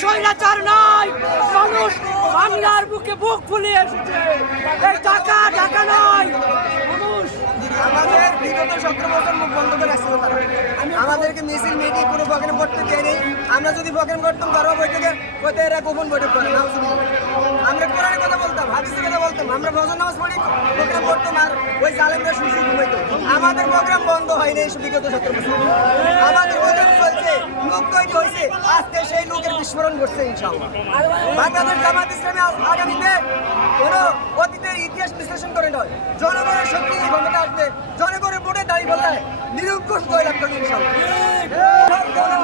স্বৈরাচার নয়। মানুষ বাংলার বুকে বুক ফুলিয়ে এসেছে। এই টাকা টাকা নয়। মানুষ আমাদের বিগত সতেরো বছর মুখ বন্ধ করে রাখছিল তারা। আমাদেরকে মিছিল মিটিং কোনো প্রোগ্রাম করতে দেয়নি। আমরা যদি প্রোগ্রাম করতাম ধরো বৈঠকে কোথায় এরা গোপন বৈঠক করে। আমরা কোরআনের কথা বলতাম হাদিসের কথা বলতাম। আমরা ভজন নামাজ পড়ি প্রোগ্রাম করতাম আর ওই জালেমরা শুষি ঘুমাইতো। আমাদের প্রোগ্রাম বন্ধ হয়নি বিগত সতেরো বছর। আমাদের লোক হয়েছে। আজকে সেই লোকের বিস্ফোরণ ঘটছে, ইনশাআল্লাহ। বাংলাদেশ জামাত ইসলামে আগামীতে কোনো অতীতের ইতিহাস বিশ্লেষণ করে নয়। জনগণের শক্তি ক্ষমতা আসবে। জনগণের ভোটে দাঁড়িয়ে বলায় নিরঙ্কুশ জয়লাভ করবে ইনশাল্লাহ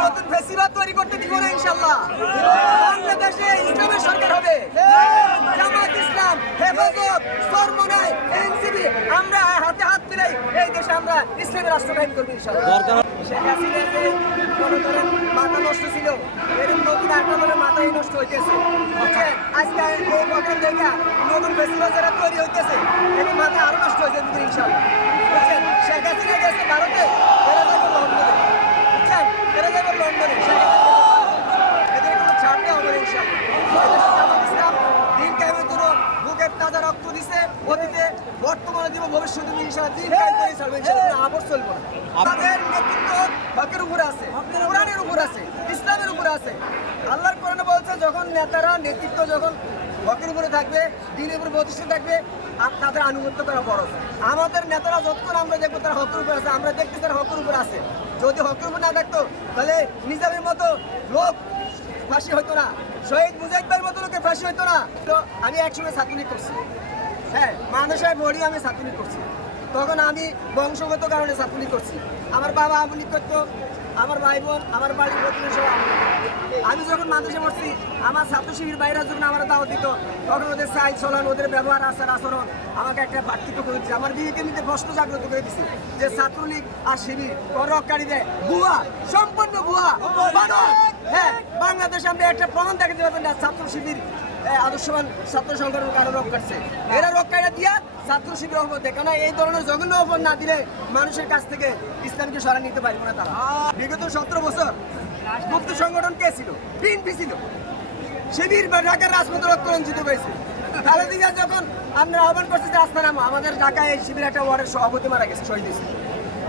নতুন ফেসিবাদ তৈরি করতে দিব না ইনশাল্লাহ বাংলাদেশে ইসলামের সরকার হবে জামাত ইসলাম হেফাজত সরমনাই এনসিবি আমরা হাতে হাত মিলাই আমরা ইসলামী রাষ্ট্র কায়েম করব শেখ হাসিনার যে মনে করেন মাথা নষ্ট ছিল এরকম নতুন একটা দলের মাথাই নষ্ট হইতেছে। বুঝছেন আজকে এই প্রোগ্রাম দেখে নতুন যারা তৈরি হইতেছে এদের মাথা আরও নষ্ট হয়ে যাবে ইনশাল্লাহ বুঝছেন? শেখ হাসিনা গেছে ভারতে এরা যাবে লন্ডনে বুঝছেন এরা যাবে লন্ডনে শেখ হাসিনা এদের কোনো ছাড় দেওয়া হবে না ইনশাল্লাহ এদেশে জামাত ইসলাম দিন কায়েমের জন্য বুকের তাজা রক্ত দিছে অতীতে দিব ভবিষ্যতে দিব দিন কায়েম করে চলবে ইনশাল্লাহ আবর চলবে না। তাদের নেতৃত্ব হকের উপরে আছে কোরআনের উপর আছে ইসলামের উপরে আছে। আল্লাহর কোরআনে বলছে যখন নেতারা নেতৃত্ব যখন হকের উপরে থাকবে দিনের উপরে প্রতিষ্ঠিত থাকবে আর তাদের আনুগত্য করা বড় আমাদের নেতারা যতক্ষণ আমরা দেখব তারা হকের উপরে আছে আমরা দেখতে তারা হকের উপরে আছে। যদি হকের উপর না থাকতো তাহলে নিজামের মতো লোক ফাঁসি হতো না শহীদ মুজাহিদ ভাইয়ের মতো লোকের ফাঁসি হতো না। তো আমি একসময় ছাত্রলীগ করছি। হ্যাঁ মানুষের বড়ি আমি ছাত্রলীগ করছি। তখন আমি বংশগত কারণে ছাত্রলীগ করছি। আমার বাবা আমলিক করতো, আমার ভাই বোন আমার বাড়ির প্রতিবেশী আমি যখন মানুষে পড়ছি, আমার ছাত্র শিবির বাইরা যখন আমার দাওয়াত দিত, তখন ওদের চাই চলন, ওদের ব্যবহার, আচার, আচরণ আমাকে একটা পার্থক্য করে দিচ্ছে। আমার বিয়েকে নিতে প্রশ্ন জাগ্রত করে দিচ্ছে যে ছাত্রলীগ আর শিবির করকারী দেয় বুয়া সম্পূর্ণ বানর। হ্যাঁ বাংলাদেশে আমরা একটা প্রমাণ দেখাতে পারবেন না ছাত্র শিবির আদর্শবান ছাত্র সংগঠন কারও রোগ কাটছে? এরা রোগ কাটা দিয়া ছাত্র শিবির দেয়। কেন এই ধরনের জঘন্য অফর না দিলে মানুষের কাছ থেকে ইসলামকে সরা নিতে পারবে না তারা। বিগত সতেরো বছর মুক্ত সংগঠন কে ছিল? বিএনপি ছিল। শিবির বা ঢাকার রাজপথ রক্ষণজিত হয়েছে। দিঘা যখন আমরা আহ্বান করছি যে নামো আমাদের ঢাকায় শিবির একটা ওয়ার্ডের সভাপতি মারা গেছে, শহীদ হয়েছে।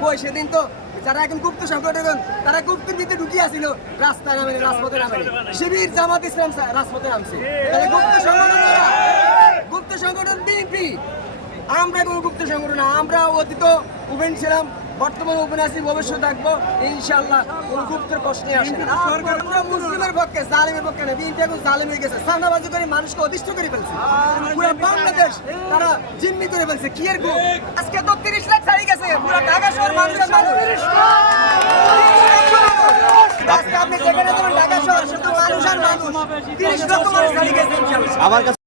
কই, সেদিন তো যারা এখন গুপ্ত সংগঠন তারা গুপ্তের ভিতরে ঢুকিয়ে আসিল রাস্তা নামে রাজপথে নামে। শিবির জামাত ইসলাম রাজপথে নামছে। তাহলে গুপ্ত সংগঠন। গুপ্ত সংগঠন বিএনপি। আমরা কোনো গুপ্ত সংগঠন আমরা অতীত উবেন ছিলাম বর্তমানে আছি ভবিষ্যৎ থাকব ইনশাল্লাহ কোন গুপ্তের প্রশ্নে আসে আমরা মুসলিমের পক্ষে জালিমের পক্ষে না বিএনপি এখন জালিম হয়ে গেছে। সামনাবাজি করে মানুষকে অধিষ্ঠ করে ফেলছে। পুরো বাংলাদেশ তারা জিম্মি করে ফেলছে। কি এর আজকে তো তিরিশ লাখ ছাড়ি গেছে। পুরো ঢাকা শহর মানুষের মানুষ। আজকে আপনি যেখানে যাবেন ঢাকা শহর শুধু মানুষ আর মানুষ। তিরিশ লক্ষ মানুষ ছাড়ি গেছে আমার কাছে